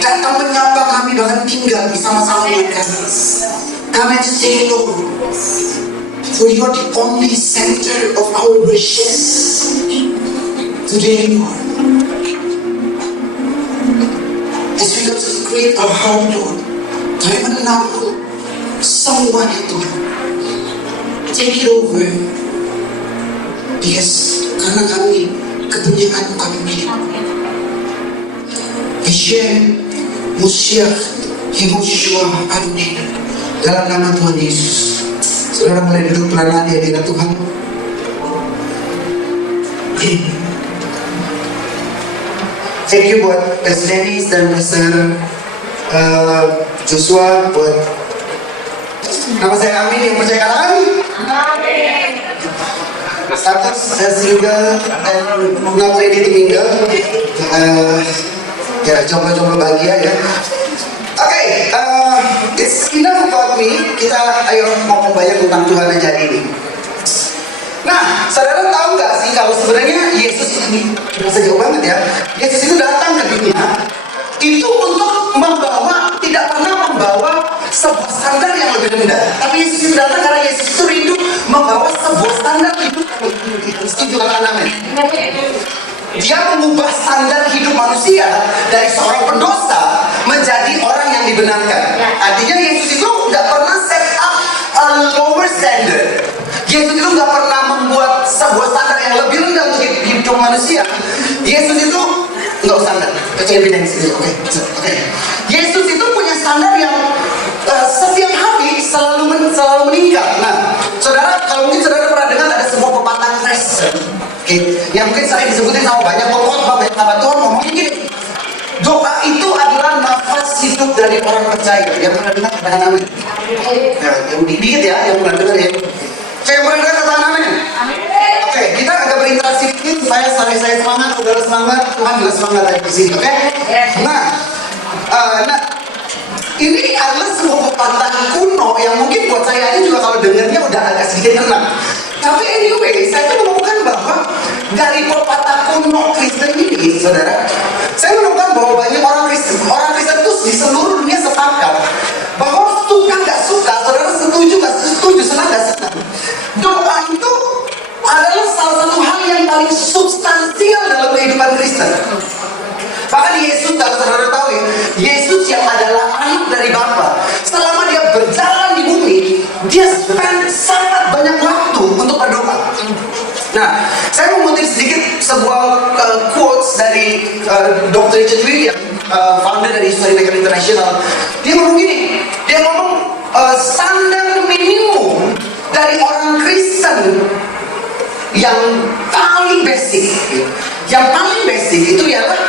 datang menyapa kami, bahkan tinggal bersama-sama dengan kami. Come and stay, Lord. For you are the only center of our worship today, Lord. As we consecrate our heart, Lord, kami mengenal semuanya, Tuhan. Take it over. Yes, karena kami kepunyaan kami milik. Hashem, Moshiach, Yehoshua, Adonai. Dalam nama Tuhan Yesus. Saudara mulai duduk pelan-pelan di hadirat Tuhan. Thank you buat Pastor Dennis dan Pastor Joshua buat nama saya Amin yang percaya katakan Amin. Status saya single dan not ready to mingle. Ya coba-coba bahagia ya. Oke, it's enough about me. Kita ayo ngomong banyak tentang Tuhan aja ini. Nah, saudara tahu nggak sih kalau sebenarnya Yesus ini masa jauh banget ya. Yesus itu datang ke dunia itu untuk membawa, tidak pernah membawa sebuah standar yang lebih rendah. Tapi Yesus itu datang karena Yesus itu rindu membawa sebuah standar hidup yang lebih tinggi. Setuju kata amin? Dia mengubah standar hidup manusia dari seorang pendosa menjadi orang yang dibenarkan. Artinya Yesus itu nggak pernah set up a lower standard. Yesus itu nggak pernah membuat sebuah standar yang lebih rendah untuk hidup manusia. Yesus itu nggak standar. Kecil bidang sini, oke. Yesus itu punya standar yang setiap hari selalu meningkat. Nah, saudara, kalau mungkin saudara pernah dengar ada sebuah pepatah Kristen, yang mungkin sering disebutin sama banyak pengkhotbah, banyak hamba Tuhan ngomong gini. Doa itu adalah nafas hidup dari orang percaya. Yang pernah dengar katakan amin. Ya, yang dikit ya, yang pernah dengar ya. Saya pernah dengar katakan amin. Oke, kita agak berinteraksi sedikit supaya saya semangat, saudara semangat, Tuhan juga semangat dari di sini. Oke? Nah, ini adalah sebuah pepatah kuno yang mungkin buat saya aja juga kalau dengarnya udah agak sedikit kena. Tapi anyway, saya tuh menemukan bahwa dari pepatah kuno Kristen ini, saudara, saya menemukan bahwa banyak orang Kristen itu di seluruh dunia sepakat bahwa suka nggak suka, saudara setuju nggak setuju, senang nggak senang, doa itu adalah salah satu hal yang paling substansial dalam kehidupan Kristen. Bahkan Yesus, kalau saudara tahu ya, Yesus yang adalah anak dari Bapa, selama dia berjalan di bumi, dia spend sangat banyak waktu untuk berdoa. Nah, saya mengutip sedikit sebuah quotes dari Dr. Richard Williams, founder dari Historical International. Dia ngomong gini, dia ngomong standar minimum dari orang Kristen yang paling basic, itu ialah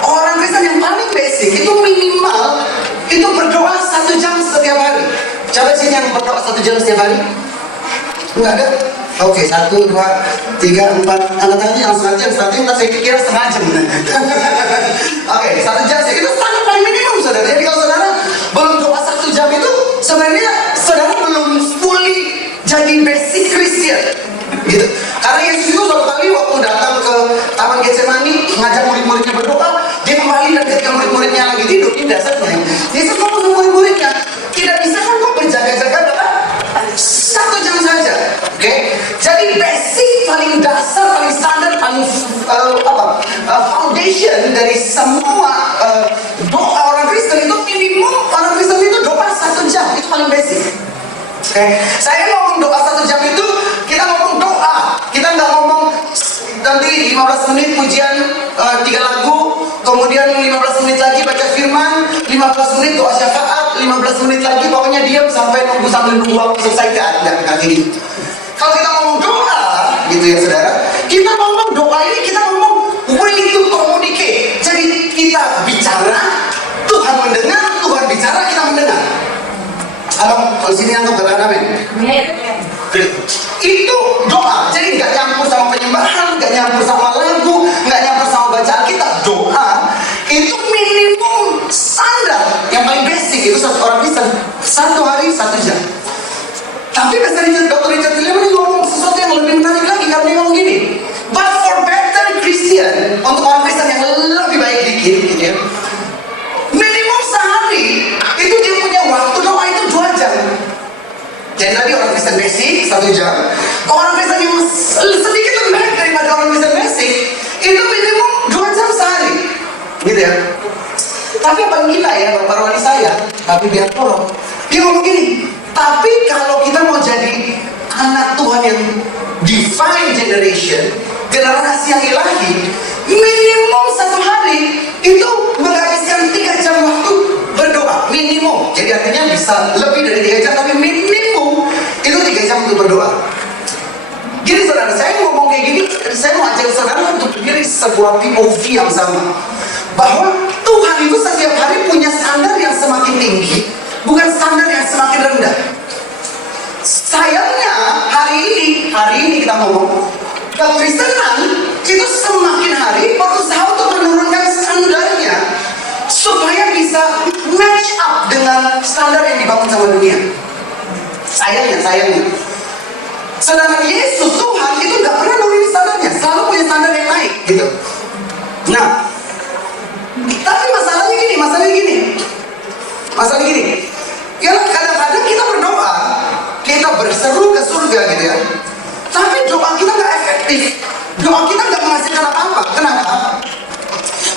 orang Kristen yang paling basic itu minimal itu berdoa 1 jam setiap hari. Coba sini yang berdoa 1 jam setiap hari. Enggak ada? Oke, 1, 2, 3, 4. Angkat tangannya yang setengah jam, saya kira setengah jam. Oke, 1 jam itu standar paling minimum, saudara. Jadi kalau saudara belum doa 1 jam itu sebenarnya saudara belum fully jadi basic Christian. Gitu. Karena Yesus itu suatu kali waktu datang ke Taman Getsemani ngajak murid-muridnya berdoa, dia kembali dan ketika murid-muridnya lagi tidur, ini dasarnya Yesus ngomong sama murid-muridnya, tidak bisa kan kok berjaga-jaga berapa? 1 jam saja. Oke? Jadi basic, paling dasar, paling standar, paling foundation dari semua doa orang Kristen itu minimum orang Kristen itu doa 1 jam, itu paling basic. Oke? Saya ngomong doa 1 jam itu kita ngomong doa, kita nggak ngomong nanti 15 menit pujian 3 lagu, kemudian 15 menit lagi baca firman, 15 menit doa syafaat, 15 menit lagi pokoknya diam sampai sambil nunggu waktu selesai. Nggak gitu. Kalau kita ngomong doa, gitu ya saudara, kita ngomong doa ini kita ngomong way to communicate. Jadi kita bicara, Tuhan mendengar, Tuhan bicara, kita mendengar. Halo, kalau sini yang katakan amin. Itu doa, jadi nggak nyampur sama penyembahan, nggak nyampur sama lagu, nggak nyampur sama bacaan kita. Doa itu minimum standar yang paling basic itu orang Kristen 1 hari 1 jam. Tapi Dr. Richard Williams ngomong sesuatu yang lebih menarik lagi karena dia ngomong gini, but for better Christian, untuk orang Kristen yang lebih baik dikit, gitu ya, Kristen basic 1 jam. Orang Kristen yang sedikit lebih baik daripada orang Kristen basic itu minimum 2 jam sehari, gitu ya. Tapi apa gila ya Bapak Rohani saya, tapi biar tolong. Dia ngomong gini, tapi kalau kita mau jadi anak Tuhan yang divine generation, generasi yang ilahi, minimum 1 hari itu menghabiskan 3 jam waktu berdoa, minimum. Jadi artinya bisa lebih dari 3 jam, tapi minimum itu 3 jam untuk berdoa. Gini saudara, saya ngomong kayak gini, saya mau ajak saudara untuk berdiri sebuah POV yang sama, bahwa Tuhan itu setiap hari punya standar yang semakin tinggi, bukan standar yang semakin rendah. Sayangnya hari ini kita ngomong kekristenan itu semakin hari berusaha untuk menurunkan standarnya supaya bisa match up dengan standar yang dibangun sama dunia. Sayangnya sedangkan Yesus Tuhan itu nggak pernah nurunin standarnya, selalu punya standar yang naik gitu. Nah, tapi masalahnya gini, ya kadang-kadang kita berdoa, kita berseru ke surga gitu ya, tapi doa kita nggak efektif, doa kita nggak menghasilkan apa-apa. Kenapa?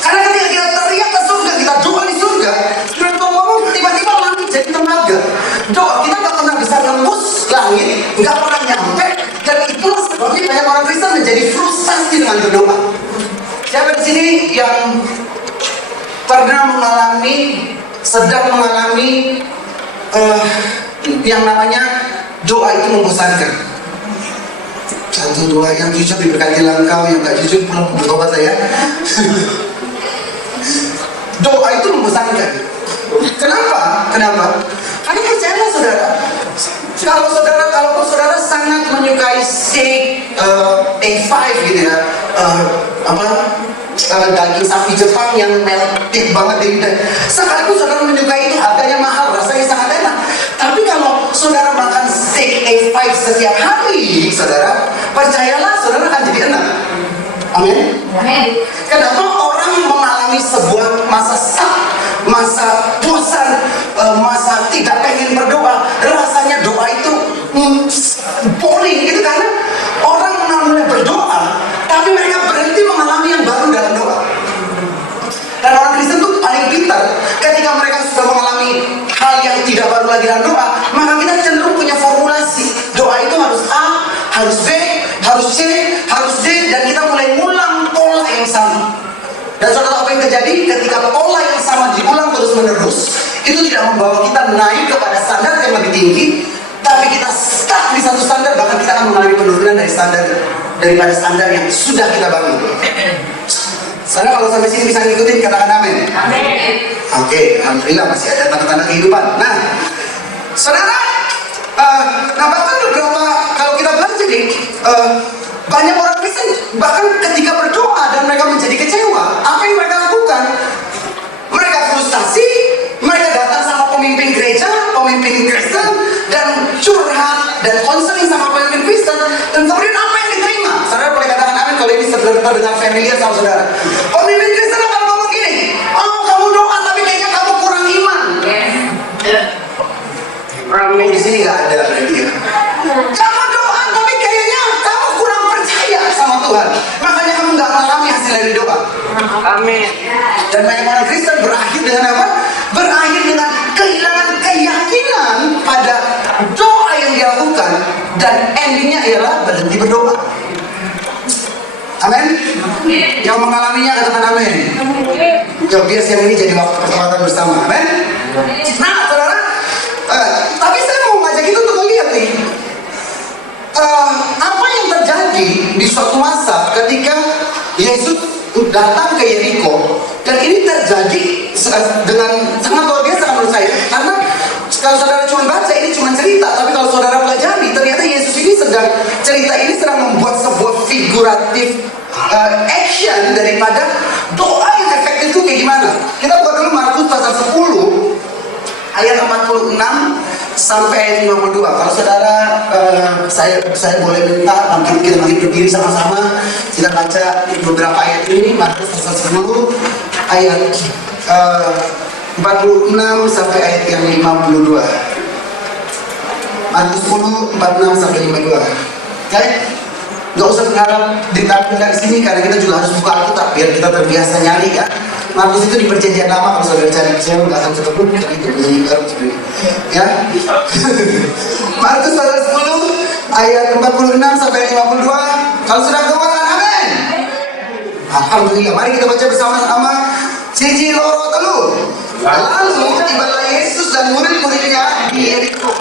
Karena ketika kita teriak ke surga, kita doa di surga, dan ngomong tiba-tiba langit jadi tenaga. Doa kita nggak pernah bisa nembus langit, nggak pernah nyampe, dan itulah sebabnya banyak orang Kristen menjadi frustasi dengan berdoa. Siapa di sini yang pernah sedang mengalami yang namanya doa itu membosankan? Satu doa yang jujur diberkatilah engkau, yang gak jujur pulang bertobat ya. Doa itu membosankan. Kenapa? Karena percayalah saudara, kalau saudara sangat menyukai steak A5 gitu ya, daging sapi Jepang yang melted banget di lidah, sekalipun saudara menyukai itu, harganya mahal, rasanya sangat enak. Tapi kalau saudara makan steak A5 setiap hari, saudara, percayalah saudara akan jadi enak. Amin. Kenapa orang mengalami sebuah masa masa bosan, masa tidak pengen berdoa, rasanya doa itu boring gitu, karena orang mulai berdoa tapi mereka berhenti mengalami yang baru dalam doa. Dan orang Kristen tuh paling pintar, ketika mereka sudah mengalami hal yang tidak baru lagi dalam doa, maka kita cenderung punya formulasi. Doa itu harus A, harus B, harus C, harus D, dan kita mulai ngulang pola yang sama. Dan saudara, apa yang terjadi ketika pola yang sama diulang terus menerus, itu tidak membawa kita naik kepada standar yang lebih tinggi, tapi kita stuck di satu standar, bahkan kita akan mengalami penurunan daripada standar yang sudah kita bangun. Saudara, kalau sampai sini bisa ngikutin, katakan amin. Amin. Oke, alhamdulillah masih ada tanda-tanda kehidupan. Nah, saudara, bahkan beberapa, kalau kita belajar nih, banyak orang Kristen bahkan ketika berdoa dan mereka menjadi kecewa, apa yang mereka lakukan? Mereka frustasi, mereka datang sama pemimpin gereja, pemimpin Kristen, dan curhat dan konseling sama pemimpin Kristen, dan kemudian apa yang diterima? Saudara boleh katakan amin kalau ini terdengar familiar sama saudara. Pemimpin Kristen akan ngomong gini, oh kamu doa tapi kayaknya kamu kurang iman. Di sini nggak ada berarti ya. Kamu doa tapi kayaknya kamu kurang percaya sama Tuhan, makanya kamu nggak mengalami hasil dari doa. Amin. Dan banyak orang Kristen berakhir dengan apa? Berakhir dengan kehilangan keyakinan pada doa yang dilakukan, dan endingnya ialah berhenti berdoa. Amin. Yang mengalaminya katakan amin. Ya, biar siang ini jadi waktu pertobatan bersama. Amin. Nah, saudara, tapi saya mau ngajak itu untuk lihat nih, apa yang terjadi di suatu masa ketika Yesus datang ke Yeriko, dan ini terjadi dengan sangat luar biasa menurut saya, karena kalau saudara cuma baca ini cuma cerita, tapi kalau saudara pelajari ternyata Yesus ini cerita ini sedang membuat sebuah figuratif action daripada doa yang efektif itu kayak gimana. Kita buka dulu Markus pasal 10 ayat 46 sampai ayat 52. Kalau saudara, saya boleh minta kita berdiri sama-sama, kita baca beberapa ayat ini. Markus pasal 10 ayat 46 sampai ayat yang 52. Markus 10, 46-52. Oke? Gak usah berharap ditampilkan di sini karena kita juga harus buka Alkitab biar kita terbiasa nyari ya. Markus itu di perjanjian lama, kalau saudara cari saya nggak akan ketemu karena itu perjanjian baru sebenarnya. Ya. Markus pasal 10 ayat 46-52. Kalau sudah katakan amin. Alhamdulillah. Mari kita baca bersama-sama. Siji loro telu. Lalu tibalah Yesus dan murid-muridnya di Yeriko.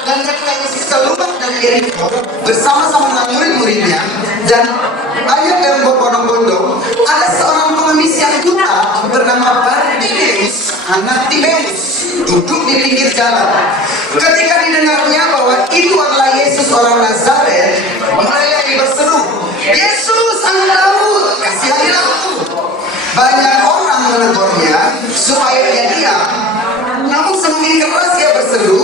Dan ketika Yesus keluar dari Yeriko bersama-sama dengan murid-muridnya dan banyak yang berbondong-bondong, ada seorang pengemis yang buta bernama Bartimeus, anak Timeus, duduk di pinggir jalan. Ketika didengarnya bahwa itu adalah Yesus orang Nazaret, mereka berseru, "Yesus anak Daud, kasihanilah aku." Banyak orang menegurnya supaya dia diam, namun semakin keras dia berseru,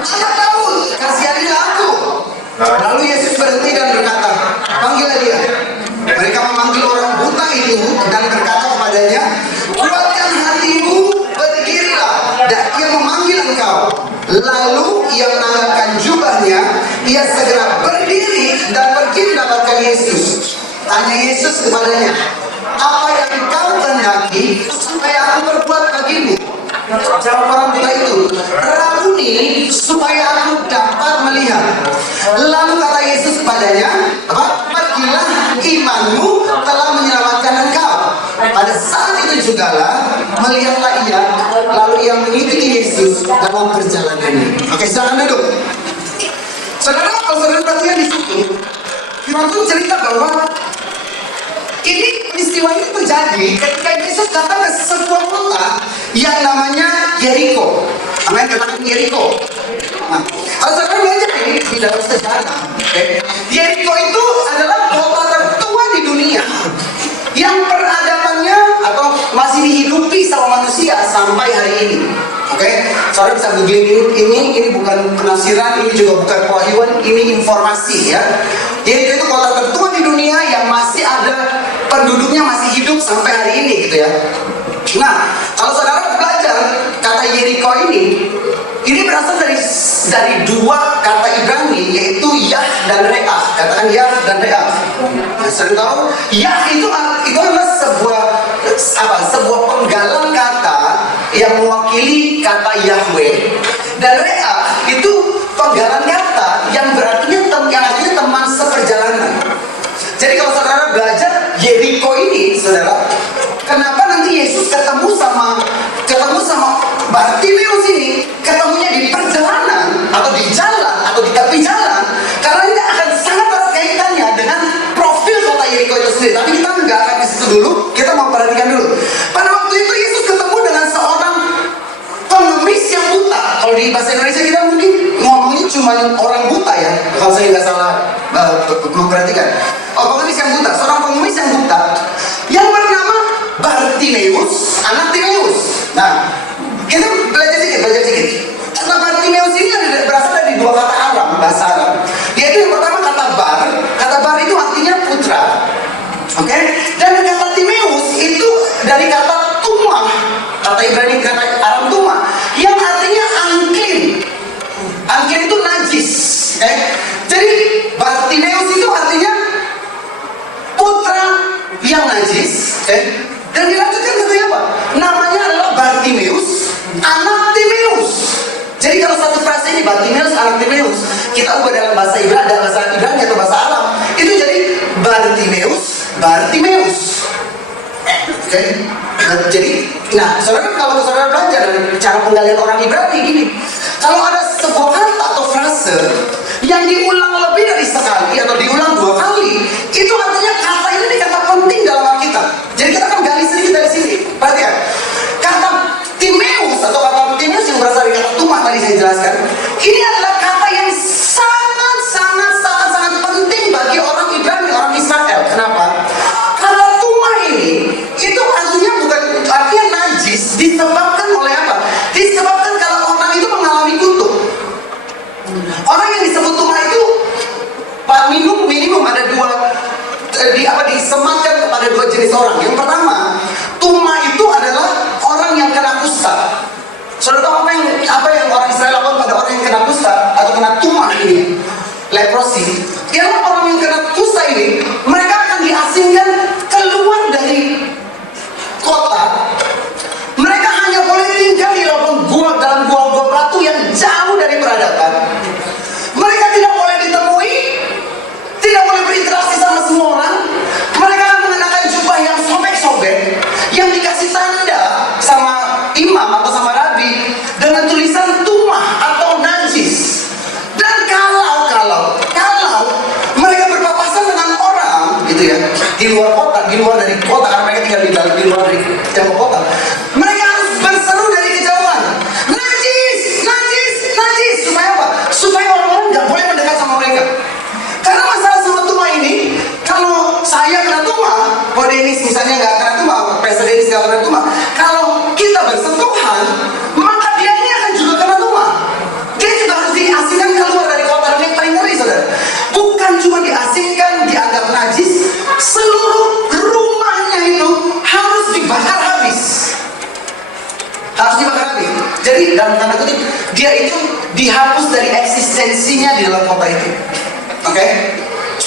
"Anak Daud, kasihanilah aku." Lalu Yesus berhenti dan berkata, "Panggillah dia." Mereka memanggil orang buta itu dan berkata kepadanya, "Kuatkan hatimu, berdirilah." Dan ia memanggil engkau. Lalu ia menanggalkan jubahnya, ia segera berdiri dan pergi mendapatkan Yesus. Tanya Yesus kepadanya, "Apa yang kau kehendaki supaya aku perbuat bagimu?" Jawab orang buta itu, "Rabuni, supaya aku dapat melihat." Lalu kata Yesus kepadanya, "Pergilah, imanmu telah menyelamatkan engkau." Pada saat itu jugalah melihatlah ia, lalu ia mengikuti Yesus dalam perjalanannya. Oke, silakan duduk. Saudara, kalau saudara perhatikan di situ, Firman Tuhan cerita bahwa ini peristiwa ini terjadi ketika Yesus datang ke sebuah kota yang namanya Yeriko. Namanya katakan Yeriko. Nah, kalau saudara belajar ini di dalam sejarah, Yeriko itu adalah kota tertua di dunia yang peradabannya atau masih dihidupi sama manusia sampai hari ini. Oke, saudara bisa googling ini bukan penafsiran, ini juga bukan pewahyuan, ini informasi ya. Yeriko itu kota tertua di dunia yang masih ada penduduknya masih hidup sampai hari ini gitu ya. Nah, kalau saudara belajar kata Yeriko ini berasal dari dua kata Ibrani, yaitu Yah dan Re'ah. Katakan Yah dan Re'ah. Nah, saudara tahu Yah itu adalah sebuah penggalan kata yang mewakili kata Yahweh, dan Re'ah itu penggalan kata yang artinya teman seperjalanan. Jadi kalau saudara belajar Yeriko ini, saudara, kenapa nanti Yesus ketemu sama Bartimeus ini, ketemunya di perjalanan atau di jalan atau di tepi jalan, karena ini akan sangat erat kaitannya dengan profil kota Yeriko itu sendiri. Tapi kita nggak akan ke situ dulu, kita mau perhatikan dulu. Pada waktu itu Yesus ketemu dengan seorang pengemis yang buta. Kalau di bahasa Indonesia kita mungkin ngomongnya cuma orang buta ya, kalau saya nggak salah memperhatikan. Pengemis yang buta, seorang pengemis yang buta yang bernama Bartimeus, anak Timeus. Nah, kita belajar sedikit. Kata Bartimeus ini berasal dari dua kata Aram, bahasa Arab. Yaitu yang pertama kata bar itu artinya putra. Oke? Dan kata Timeus itu dari kata tumah, kata Ibrani, kata Aram tumah, yang artinya angkin. Angkin itu najis. Jadi Bartimeus itu artinya putra yang najis. Dan dilanjutkan katanya apa? Namanya adalah Bartimeus, anak Timeus. Jadi kalau satu frase ini Bartimeus, anak Timeus, kita ubah dalam bahasa Ibrani atau bahasa Arab, itu jadi Bartimeus. Oke? Jadi, saudara, kalau saudara belajar dari cara penggalian orang Ibrani gini, kalau ada sebuah kata atau frase yang diulang lebih dari sekali atau diulang dua kali, itu artinya kata ini kata penting dalam Alkitab. Jadi kita akan gali sedikit dari sini. Perhatikan, kata Timeus atau kata Timeus yang berasal dari kata tumah tadi saya jelaskan, ini adalah kata yang sangat penting bagi orang Ibrani, orang Israel. Kenapa? Kata tumah ini itu artinya bukan artinya najis, disebabkan oleh apa? Disebabkan leprosi, ialah orang yang kena kusta ini, mereka akan diasingkan keluar dari kota. Mereka hanya boleh tinggal di dalam gua-gua batu yang jauh dari peradaban. Mereka tidak boleh ditemui, tidak boleh berinteraksi sama semua orang. Mereka akan mengenakan jubah yang sobek-sobek, yang dikasih tanda sama imam atau sama rabi dengan tulisan tumah atau najis. Dan kalau mereka berpapasan dengan orang gitu ya, di luar kota, di luar dari kota, karena mereka tinggal di luar dari tembok kota, mereka harus berseru dari kejauhan, najis, najis, najis. Supaya apa? Supaya orang-orang nggak boleh mendekat sama mereka. Karena masalah sama tumah ini, kalau saya kena tumah, Pak Denis misalnya nggak kena tumah, Presiden Denis nggak kena tumah, kalau kita bersentuhan, maka dia ini akan juga kena tumah. Dia juga harus diasingkan keluar dari kota. Dan yang paling ngeri, saudara, bukan cuma diasingkan, dianggap najis, seluruh rumahnya itu harus dibakar habis. Harus dibakar habis. Jadi dalam tanda kutip, dia itu dihapus dari eksistensinya di dalam kota itu. Oke?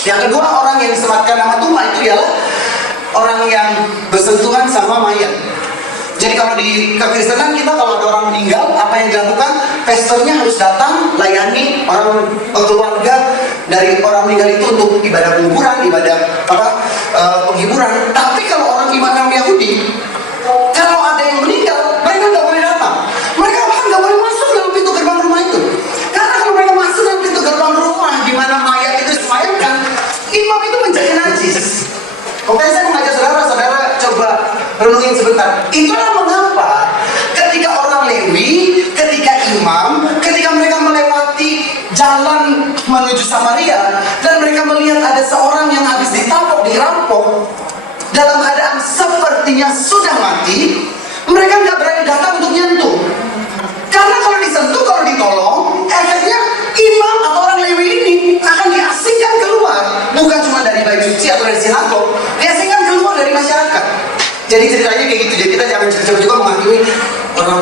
Yang kedua, orang yang disematkan nama tumah itu ialah orang yang bersentuhan sama mayat. Jadi kalau di kekristenan kita, kalau ada orang meninggal, apa yang dilakukan? Pastornya harus datang layani orang keluarga dari orang meninggal itu untuk ibadah penguburan, ibadah penghiburan. Tapi kalau orang iman Yahudi, kalau ada yang meninggal, mereka nggak boleh datang. Mereka bahkan nggak boleh masuk dalam pintu gerbang rumah itu. Karena kalau mereka masuk dalam pintu gerbang rumah di mana mayat itu disemayamkan, imam itu menjadi najis. Oke, saya mengajak saudara coba renungin sebentar. Itulah mengapa ketika orang Lewi, ketika imam, ketika mereka melewati jalan menuju Samaria dan mereka melihat ada seorang yang habis dirampok dalam keadaan sepertinya sudah mati, mereka nggak berani datang untuk nyentuh. Karena kalau disentuh, kalau ditolong, efeknya imam atau orang Lewi ini akan diasingkan keluar, bukan cuma dari bait suci atau dari sinagog, diasingkan keluar dari masyarakat. Jadi ceritanya kayak gitu. Jadi kita jangan coba-coba menghakimi orang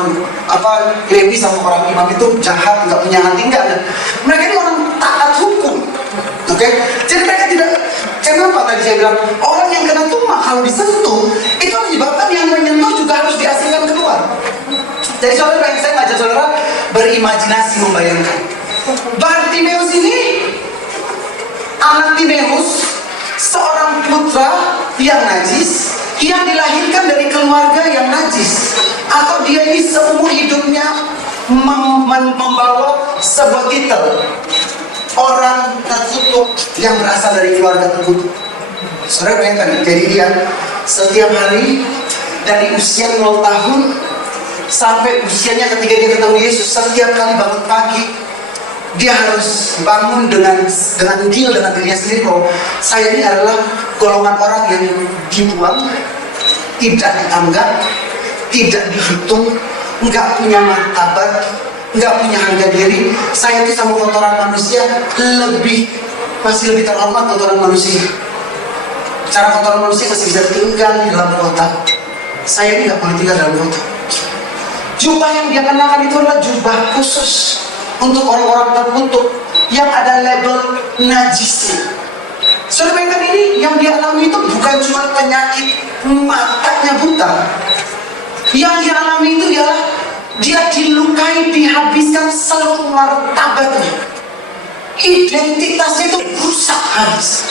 Lewi sama orang imam itu jahat, nggak punya hati, enggak. Mereka ini orang taat hukum. Oke? Jadi mereka tidak. Kenapa tadi saya bilang orang yang kena tumah kalau disentuh itu menyebabkan yang menyentuh juga harus diasingkan keluar. Jadi saudara, pengen saya ngajak saudara berimajinasi, membayangkan Bartimeus ini, anak Timeus, seorang putra yang najis, yang dilahirkan dari keluarga yang najis, atau dia ini seumur hidupnya membawa sebuah titel orang terkutuk yang berasal dari keluarga terkutuk. Saudara bayangkan, jadi dia setiap hari dari usia 0 tahun sampai usianya ketika dia ketemu Yesus, setiap kali bangun pagi dia harus bangun dengan deal dengan dirinya sendiri bahwa saya ini adalah golongan orang yang dibuang, tidak dianggap, tidak dihitung, nggak punya martabat, nggak punya harga diri. Saya itu sama kotoran manusia masih lebih terhormat kotoran manusia. Cara kotoran manusia masih bisa tinggal di dalam kota, saya ini nggak boleh tinggal dalam kota. Jubah yang dia kenakan itu adalah jubah khusus untuk orang-orang terkutuk yang ada label najisnya. Saudara bayangkan, ini yang dia alami itu bukan cuma penyakit matanya buta. Yang dia alami itu ialah dia dilukai, dihabiskan seluruh martabatnya. Identitasnya itu rusak habis.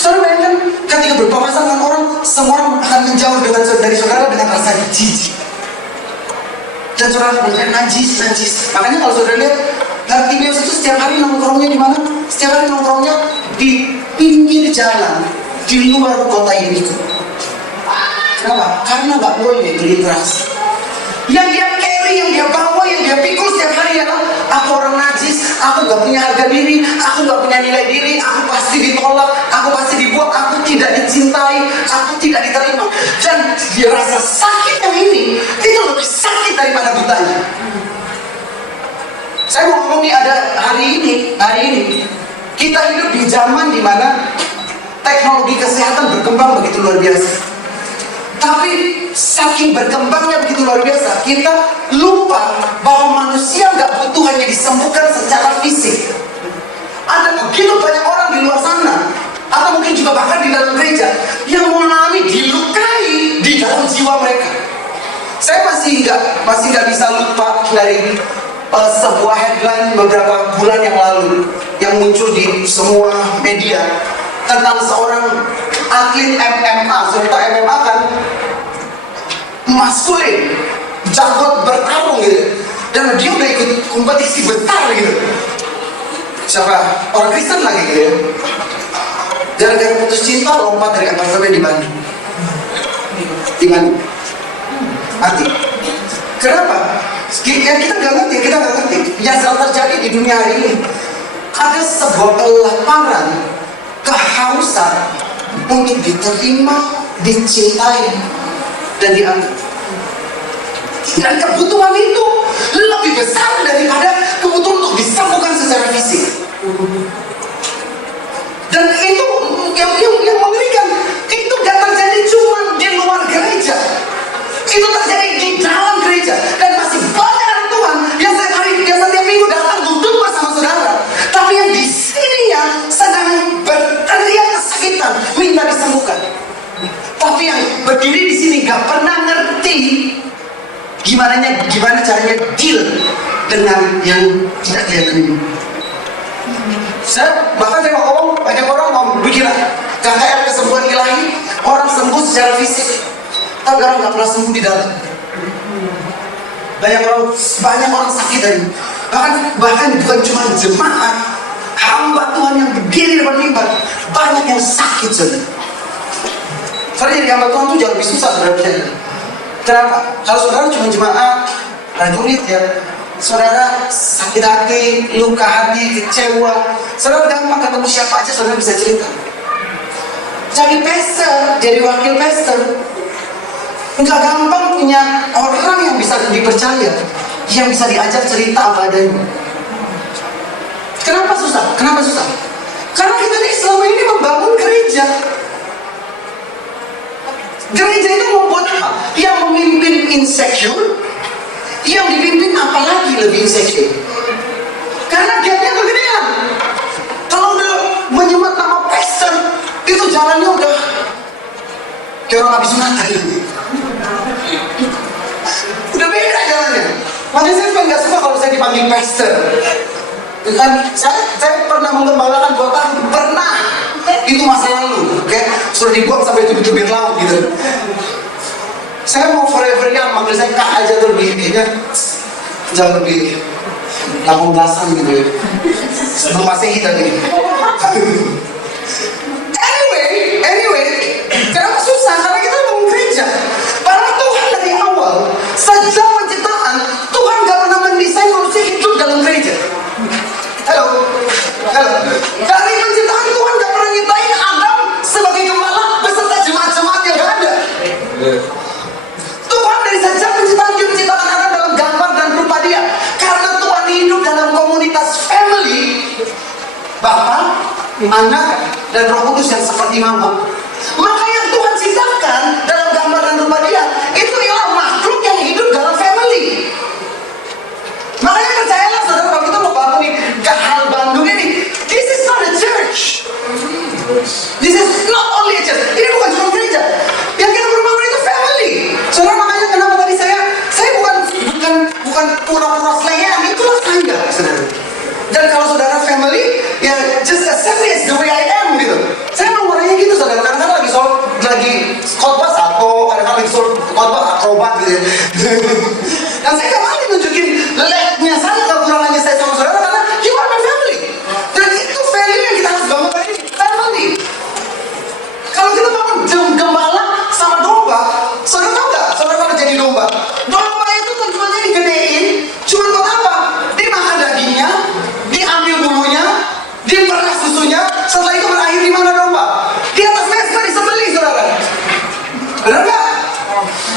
Saudara bayangkan, ketika berpapasan dengan orang, semua orang akan menjauh dari saudara dengan rasa jijik. Dan saudara bilang najis. Makanya kalau saudara lihat Bartimeus itu setiap hari nongkrongnya di mana? Setiap hari nongkrongnya di pinggir jalan di luar kota ini. Kenapa? Karena nggak boleh berinteraksi. Yang dia carry, yang dia bawa, yang dia pikul setiap hari adalah aku orang najis, aku nggak punya harga diri, aku nggak punya nilai diri, aku pasti ditolak, aku pasti dibuang, aku tidak dicintai, aku tidak diterima. Dan dia rasa sakitnya ini itu lebih sakit daripada butanya. Saya mau ngomong nih, ada hari ini kita hidup di zaman di mana teknologi kesehatan berkembang begitu luar biasa. Tapi saking berkembangnya begitu luar biasa, kita lupa bahwa manusia nggak butuh hanya disembuhkan secara fisik, Ada begitu banyak orang di luar sana, atau mungkin juga bahkan di dalam gereja, yang mengalami dilukai di dalam jiwa mereka. Saya masih nggak bisa lupa dari sebuah headline beberapa bulan yang lalu yang muncul di semua media tentang seorang atlet MMA. Serta MMA kan maskulin, jago bertarung gitu, dan dia udah ikut kompetisi besar gitu. Siapa? Orang Kristen lagi gitu ya. Gara-gara putus cinta lompat dari apartemen di Bandung. Mati. Kenapa? Ya kita nggak ngerti. Yang sedang terjadi di dunia hari ini, ada sebuah kelaparan, kehausan untuk diterima, dicintai, dan dianggap. Dan kebutuhan itu lebih besar daripada kebutuhan untuk disembuhkan secara fisik. Dan itu yang mengerikan. Itu gak terjadi cuma di luar gereja, itu terjadi di dalam gereja. Dan masih banyak anak Tuhan yang setiap minggu datang duduk bersama saudara, tapi yang di sininya sedang berteriak kesakitan, minta disembuhkan. Tapi yang berdiri di sini gak pernah ngerti gimana caranya deal dengan yang tidak kelihatan ini. Saya mau ngomong, banyak orang mau bikin KKR kesembuhan ilahi, orang sembuh secara fisik, tapi orang nggak pernah sembuh di dalam. Banyak orang sakit tadi. Bahkan bukan cuma jemaat, hamba Tuhan yang berdiri depan mimbar, banyak yang sakit saudara. Soalnya jadi hamba Tuhan itu jauh lebih susah saudara. Kenapa? Kalau saudara cuma jemaat, prajurit ya, saudara sakit hati, luka hati, kecewa, saudara gampang ketemu siapa aja saudara bisa cerita. Jadi pastor, jadi wakil pastor, nggak gampang punya orang yang bisa dipercaya, yang bisa diajak cerita apa adanya. Kenapa susah? Karena kita ini selama ini membangun gereja. Gereja itu membuat apa? Yang memimpin insecure, yang dipimpin apalagi lebih insecure. Karena gapnya kegedean. Kalau udah menyemat nama pastor, itu jalannya udah kayak orang habis sunatan. Udah beda jalannya. Makanya saya nggak suka kalau saya dipanggil pastor. Kan saya pernah mengembalakan 2 tahun, pernah. Itu masa lalu, sudah dibuang sampai tubir laut gitu. Saya mau forever young, manggil saya Kak aja tuh kayaknya jauh lebih 18-an gitu ya. Sebelum Masehi tadi. Anyway, kenapa susah? Karena kita mau gereja. Padahal Tuhan dari awal, sejak penciptaan, Tuhan gak pernah mendesain manusia hidup dalam gereja. Halo. Dari penciptaan Tuhan gak pernah nyiptain Adam sebagai gembala beserta jemaat-jemaat yang gak ada. Tuhan dari sejak penciptaan dia menciptakan Adam dalam gambar dan rupa dia. Karena Tuhan hidup dalam komunitas family, Bapa, Anak, dan Roh Kudus yang seperti Mama. Maka yang Tuhan ciptakan dalam gambar dan rupa dia, itu ialah makhluk yang hidup dalam family. Makanya percayalah saudara, kalau kita mau bangun nih Kahal Bandung ini, this is not a church. This is not only a church. Ini bukan cuma gereja. Yang kita perlu bangun itu family. Saudara, makanya kenapa tadi saya bukan pura-pura selehan, itulah saya, saudara. Dan kalau saudara family, ya just accept me as the way I am gitu. Saya mau orangnya gitu saudara. Kadang-kadang lagi khotbah satu, kadang-kadang lagi khotbah akrobat gitu ya. Dan saya gak mau nunjukin leg-nya saya, kekurangannya saya sama saudara, karena you are my family. Dan itu value yang kita harus bangun hari ini, family. Kalau kita bangun gembala sama domba, saudara tahu gak? Saudara kalau jadi domba, domba itu tujuannya digedein, cuma buat apa? Dimakan dagingnya, diambil bulunya, diperah susunya, setelah itu berakhir di mana domba? Di atas mesbah disembelih saudara. Benar gak?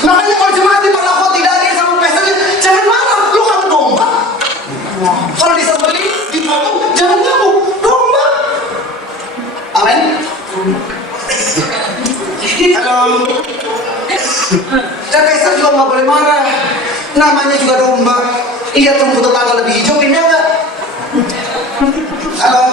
Makanya kalau jemaat diperlakukan tidak adil sama pesternya, jangan marah, lu kan domba. Kalau disembelih, dipotong, jangan kamu domba. Amin. Halo. Dan pester juga nggak boleh marah. Namanya juga domba. Lihat rumput tetangga lebih hijau, pindah nggak? Halo.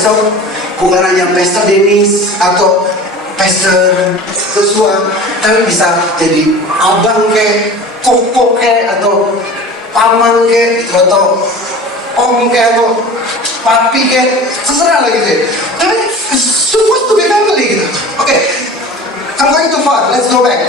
besok bukan hanya Pastor Dennis atau Pastor Joshua, tapi bisa jadi abang kayak, koko kayak, atau paman kayak, atau om kayak, atau papi kayak, terserah lah gitu ya. Tapi supposed to be family gitu. Oke, I'm going too far, let's go back.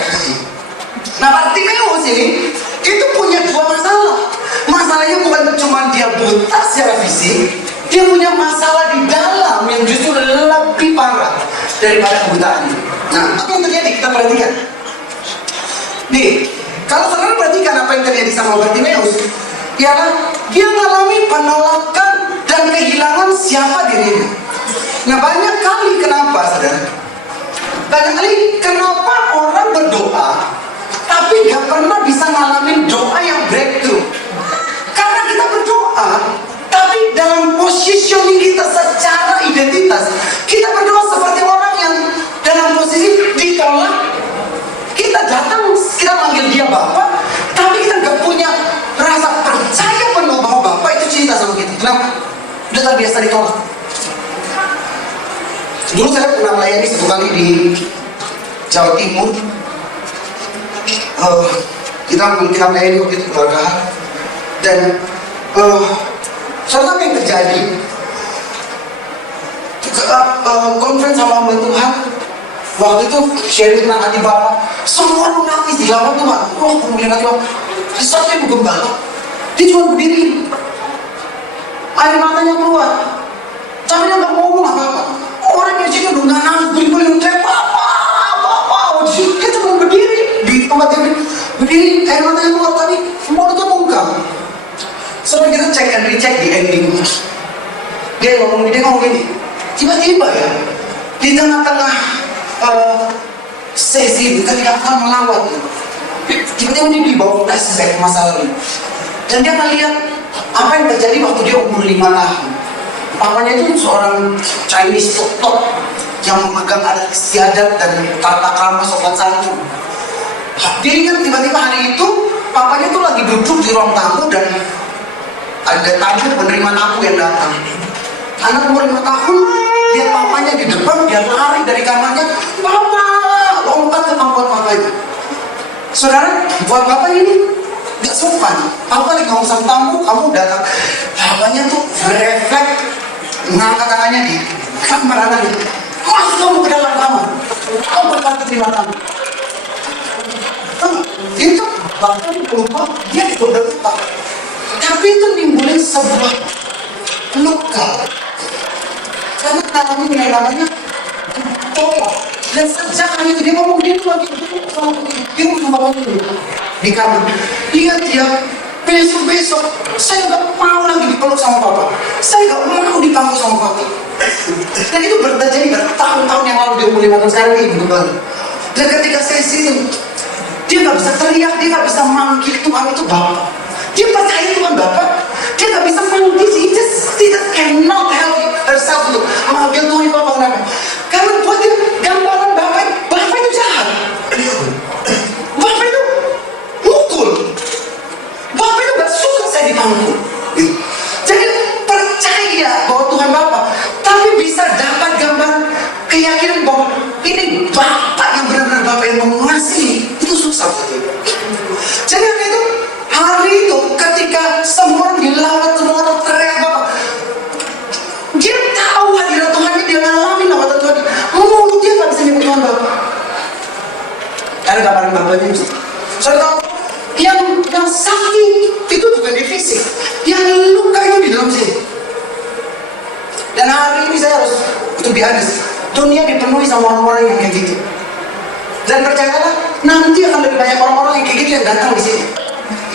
Nah, Bartimeus ini itu punya dua masalah. Masalahnya bukan cuma dia buta secara fisik, dia punya masalah di dalam yang justru lebih parah daripada kebutaannya. Nah, apa yang terjadi? Kita perhatikan. Nih, kalau saudara perhatikan apa yang terjadi sama Bartimeus, ialah dia mengalami penolakan dan kehilangan siapa dirinya. Nah, banyak kali kenapa, saudara? Banyak kali kenapa orang berdoa tapi gak pernah bisa ngalamin doa yang breakthrough. Karena kita berdoa, tapi dalam positioning kita secara identitas, kita berdoa seperti orang yang dalam posisi ditolak. Kita datang, kita manggil dia Bapak, tapi kita gak punya rasa percaya penuh bahwa Bapak itu cinta sama kita. Kenapa? Udah terbiasa ditolak. Dulu saya pernah melayani satu kali di Jawa Timur. Kita melayani waktu itu keluarga. Dan saudara apa yang terjadi? Conference sama hamba Tuhan. Waktu itu sharing tentang hati Bapak. Semua menangis di hadapan Tuhan. Oh, kemudian hati Bapak. Sampai menggembala. Dia cuma berdiri. Air matanya keluar. Tapi dia nggak ngomong apa-apa. Orang yang sini udah nggak nangis, beri-beri teriak Bapak. Dia cuma berdiri di tempat dia berdiri. Air matanya keluar tadi. Mulutnya bungkam. Sampai kita cek and recheck di ending. Dia ngomong gini. Tiba-tiba ya, di tengah-tengah sesi ketika akan melawat, tiba-tiba dia dibawa flashback masa lalu. Dan dia melihat apa yang terjadi waktu dia umur 5 tahun. Papanya itu seorang Chinese top yang memegang adat istiadat dan tata krama sopan santun. Dia ingat tiba-tiba hari itu papanya itu lagi duduk di ruang tamu dan ada tamu penerima tamu yang datang. Anak umur 5 tahun lihat papanya di depan, dia lari dari kamarnya, Papa, lompat ke pangkuan papanya. Saudara, buat bapak ini gak sopan. Papa lagi ngomong sama tamu, kamu datang. Papanya tuh refleks ngangkat tangannya di kamar anaknya. Masuk kamu ke dalam kamar. Kamu berkata terima tamu. Itu bahkan lupa dia sudah lupa. Tapi itu nimbulin sebuah luka. Karena tangannya yang namanya tolak. Dan sejak hari itu dia ngomong dia lagi dia ngomong bapaknya dulu di kamar. Dia besok saya gak mau lagi dipeluk sama papa. Saya gak mau dipangku sama papa. Dan itu terjadi bertahun-tahun yang lalu. Dia umur 5 tahun sekarang dia ibu kembali. Dan ketika sesi itu dia gak bisa teriak, dia gak bisa manggil Tuhan itu Bapak. Dia percaya Tuhan Bapak. Dia gak bisa manggil, he just cannot help herself untuk manggil Tuhan Bapak. Kenapa? Karena buat dia gambaran Bapak itu jahat. Bapak itu mukul. Bapak itu gak suka saya dipangku. Jadi percaya bahwa Tuhan Bapak, tapi bisa dapat gambaran keyakinan bahwa ini Bapak yang benar-benar Bapak yang mengasihi. Itu susah buat dia. Jadi apa itu? Hari itu ketika semua dilawat, semua orang teriak Bapak, dia tahu hadirat Tuhan ini, dia ngalamin lawatan Tuhan. Mulut dia gak bisa nyebut Tuhan Bapak. Ada gambaran Bapaknya itu. Saya tahu yang sakit itu bukan di fisik, yang luka itu di dalam sini. Dan hari ini saya harus untuk honest, dunia dipenuhi sama orang-orang yang kayak gitu. Dan percayalah, nanti akan lebih banyak orang-orang yang kayak gitu yang datang di sini.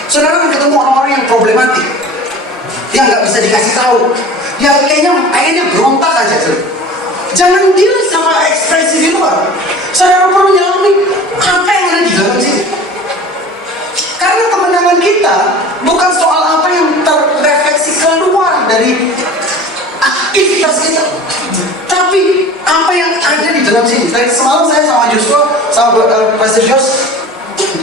Saudara akan ketemu orang-orang yang problematik, yang nggak bisa dikasih tahu, yang kayaknya berontak aja. Jangan deal sama ekspresi di luar. Saudara perlu nyalami apa yang ada di dalam sini. Karena kemenangan kita bukan soal apa yang terrefleksi keluar dari aktivitas kita, tapi apa yang ada di dalam sini. Dari semalam saya sama Joshua, sama Pastor Jos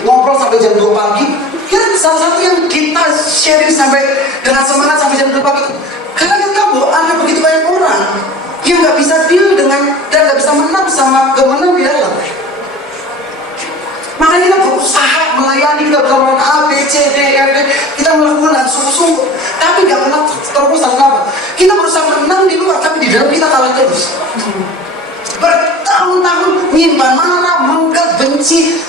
ngobrol sampai jam 2 pagi. Ya salah satu yang kita sharing sampai dengan semangat sampai jam 2 pagi. Karena kita tahu ada begitu banyak orang Dia nggak bisa deal dengan dan nggak bisa menang sama kemenang di dalam. Makanya kita berusaha melayani, kita melakukan A, B, C, D, E, F, kita melakukan sungguh-sungguh, tapi nggak pernah terus. Kenapa? Kita berusaha menang di luar, tapi di dalam kita kalah terus. Bertahun-tahun nyimpan marah, mengkat, benci,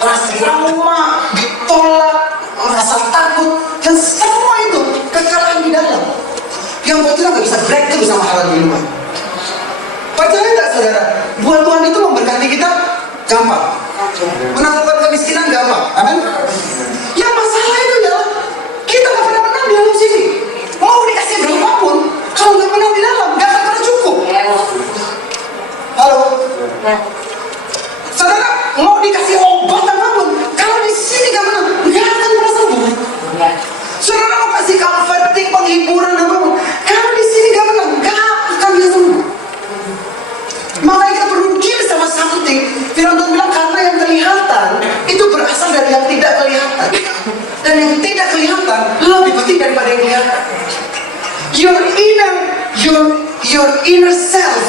rasa trauma, ditolak, rasa takut, dan semua itu kekalahan di dalam. Yang buat kita nggak bisa breakthrough sama hal di luar. Percaya nggak saudara? Buat Tuhan itu memberkati kita gampang, menaklukkan kemiskinan gampang. Amin. Yang masalah itu ya kita nggak pernah menang di dalam sini. Mau dikasih berapapun, kalau nggak menang di dalam, nggak akan pernah cukup. Halo, saudara, mau dikasih obat apapun, kalau di sini nggak menang, nggak akan pernah sembuh. Saudara mau kasih comforting, penghiburan apapun, kalau di sini nggak menang, nggak akan bisa sembuh. Makanya kita perlu deal sama something. Firman Tuhan bilang karena yang kelihatan itu berasal dari yang tidak kelihatan, dan yang tidak kelihatan lebih penting daripada yang kelihatan. Your inner self,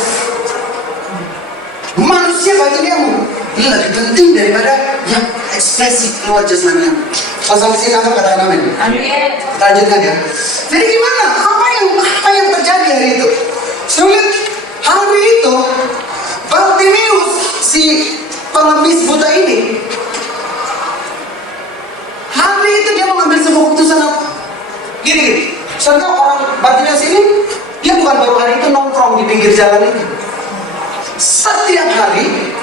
manusia batinmu lebih penting daripada yang ekspresi keluar jasmani. Kalau sampai sini nangkap katakan amin. Amin. Lanjutkan ya. Jadi gimana? Apa yang terjadi hari itu? Sulit. Hari itu Bartimeus, si pengemis buta ini, hari itu dia mengambil sebuah keputusan apa? Gini. Contoh orang Bartimeus ini, dia bukan baru hari itu nongkrong di pinggir jalan itu. Setiap hari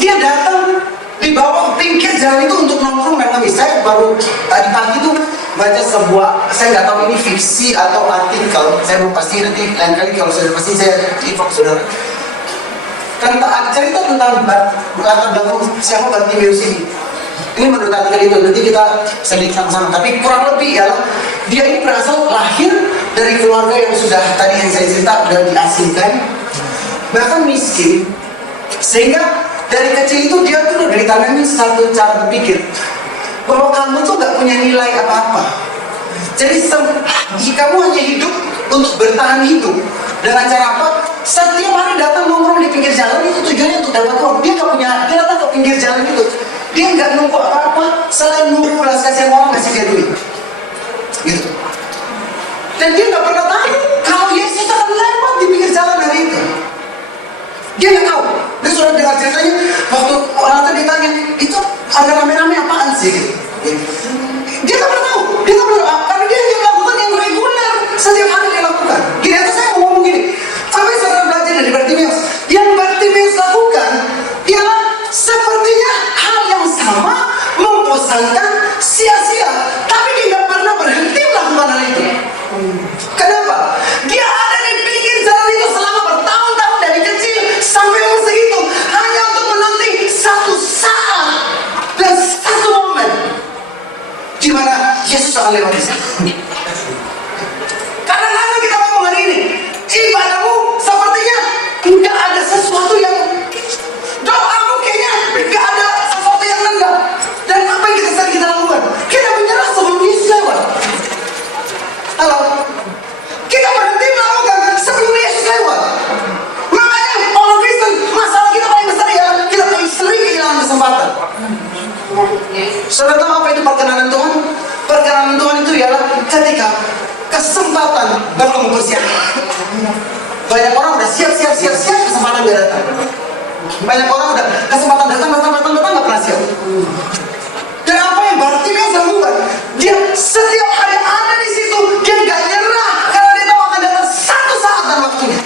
dia datang di bawah pinggir jalan itu untuk nongkrong dan nangis. Saya baru tadi pagi tuh baca sebuah, saya nggak tahu ini fiksi atau artikel, saya belum pasti, nanti lain kali kalau sudah pasti saya info saudara. Tentang cerita tentang latar belakang siapa Bartimeus ini. Ini menurut artikel itu, nanti kita sedikit sama-sama. Tapi kurang lebih ya, dia ini berasal lahir dari keluarga yang sudah tadi yang saya cerita sudah diasingkan, bahkan miskin, sehingga dari kecil itu dia tuh udah ditanami satu cara berpikir bahwa kamu tuh gak punya nilai apa-apa. Jadi kamu hanya hidup untuk bertahan hidup. Dengan cara apa? Setiap hari datang nongkrong di pinggir jalan itu tujuannya untuk dapat uang. Dia datang ke pinggir jalan itu, dia nggak nunggu apa-apa selain nunggu belas kasihan orang ngasih dia duit, gitu. Dan dia nggak pernah tahu kalau Yesus akan lewat di pinggir jalan hari itu. Dia nggak tahu. Dia sudah dengar ceritanya waktu orang itu ditanya, itu ada rame-rame apaan sih? Gitu. Dia nggak pernah tahu. Dia nggak pernah tahu karena dia hanya melakukan yang reguler setiap hari dia lakukan. Gini aja saya mau ngomong gini. Tapi saudara belajar dari Bartimeus. Yang Bartimeus lakukan ialah sepertinya hal yang sama, membosankan, sia-sia. Tapi dia nggak pernah berhenti melakukan hal itu. Kenapa? Dia ada di pinggir jalan itu selama bertahun-tahun dari kecil sampai umur segitu hanya untuk menanti satu saat dan satu momen di mana Yesus akan lewat di sana. Kadang-kadang kita ngomong hari ini, ibadahmu sepertinya nggak ada sesuatu yang, doamu kayaknya nggak ada sesuatu yang nendang. Dan apa yang kita lakukan? Kita menyerah sebelum Yesus lewat. Halo, kita berhenti melakukan sebelum Yesus lewat. Makanya orang Kristen, masalah kita paling besar ya kita sering kehilangan kesempatan. Saudara tahu apa itu perkenanan Tuhan? Perkenanan Tuhan itu ialah ketika kesempatan belum bersiap. Banyak orang udah siap kesempatan gak datang. Banyak orang udah kesempatan datang gak pernah siap. Dan apa yang Bartimeus lakukan? Dia setiap hari ada di situ, dia gak nyerah karena dia tahu akan datang satu saat dan waktunya.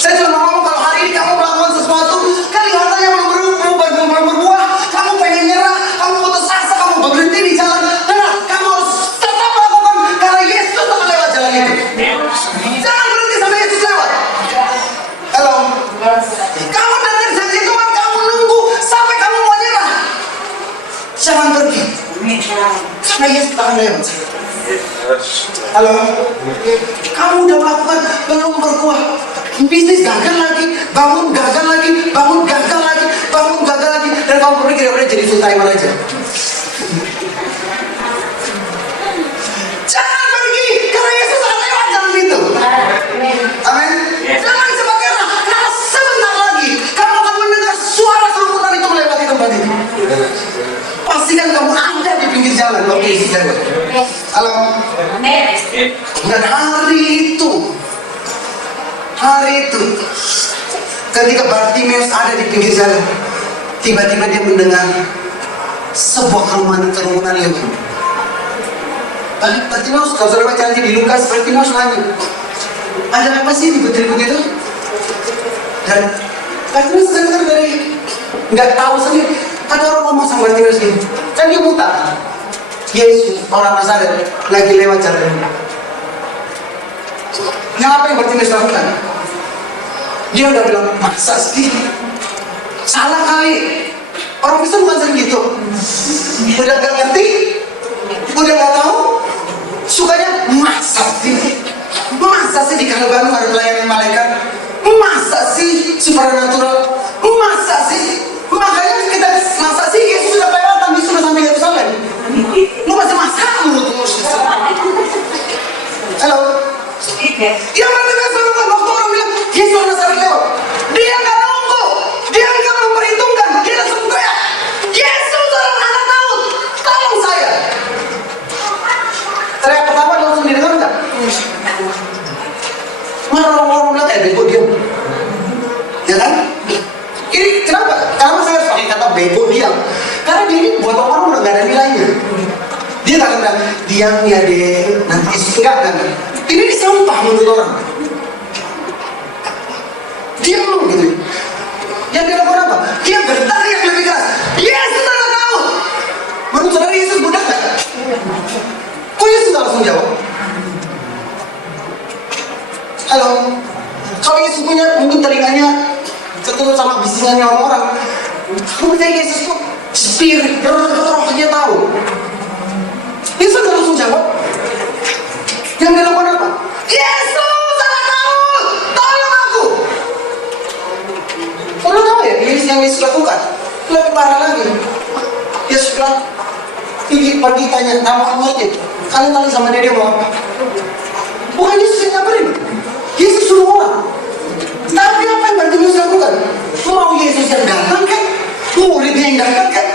Saya cuma mau ngomong kalau hari ini kamu melakukan sesuatu, kelihatannya belum berbuah, kamu pengen nyerah, kamu putus asa, kamu berhenti di jalan. Tenang, kamu harus tetap melakukan karena Yesus akan lewat jalan itu. Jangan berhenti sampai Yesus lewat. Halo, kamu dengar janji Tuhan, kamu nunggu sampai kamu mau nyerah. Jangan pergi, karena Yesus akan lewat. Halo, kamu udah melakukan belum berbuah, bisnis gagal lagi, bangun gagal lagi, dan kamu berpikir udah jadi full timer aja. Jangan pergi, karena Yesus akan lewat jalan itu. Amin. Jangan Ketika Bartimeus ada di pinggir jalan, tiba-tiba dia mendengar sebuah kerumunan lewat. Bartimeus, kalau saudara baca nanti di Lukas, Bartimeus nanya, ada apa sih ribut-ribut itu? Dan Bartimeus dengar dari nggak tahu sendiri. Ada orang ngomong sama Bartimeus ini, kan dia buta. Yesus, orang Nazaret, lagi lewat jalan ini. Yang apa yang Bartimeus lakukan? Dia udah bilang, masa sih? Salah kali. Orang Kristen bukan sering gitu. Udah gak ngerti, udah gak tahu, sukanya masa sih? Masa sih di Kalibanu ada pelayanan malaikat? Masa sih supernatural? Masa sih? Makanya kita masa sih Yesus sudah kelewatan, Yesus sudah sampai Yerusalem. Lu masih masak menurutmu? Halo? Dia Bartimeus lakukan waktu orang bilang Yesus Nazaret lewat. Dia nggak nunggu, dia nggak memperhitungkan, dia langsung teriak, Yesus anak Daud, tolong saya. Teriak pertama langsung didengar nggak? Mana orang bilang bego diam, ya kan? Ini kenapa? Karena saya harus pakai kata bego diam, karena dia ini buat orang udah nggak ada nilainya. Dia nggak bilang diam ya deh, nanti enggak kan? Ini sampah menurut orang. Dia belum gitu. Yang dia lakukan apa? Dia berteriak lebih keras. Yesus anak Daud. Menurut saudara Yesus budak nggak? Kok Yesus langsung jawab? Halo. Kalau Yesus punya mungkin telinganya ketutup sama bisikannya orang-orang. Kamu percaya Yesus tuh spirit, rohnya tahu. Yesus langsung jawab. Yang dia lakukan apa? Yesus anak Daud, tolong aku. Tolong tahu ya, yang Yesus lakukan lebih parah lagi. Yesus bilang, pergi tanya nama muridnya, kalian tanya sama dia mau apa? Bukan Yesus yang nyamperin, Yesus suruh orang. Tapi apa yang Bartimeus lakukan? Mau Yesus yang datang kan? Muridnya yang datang kan?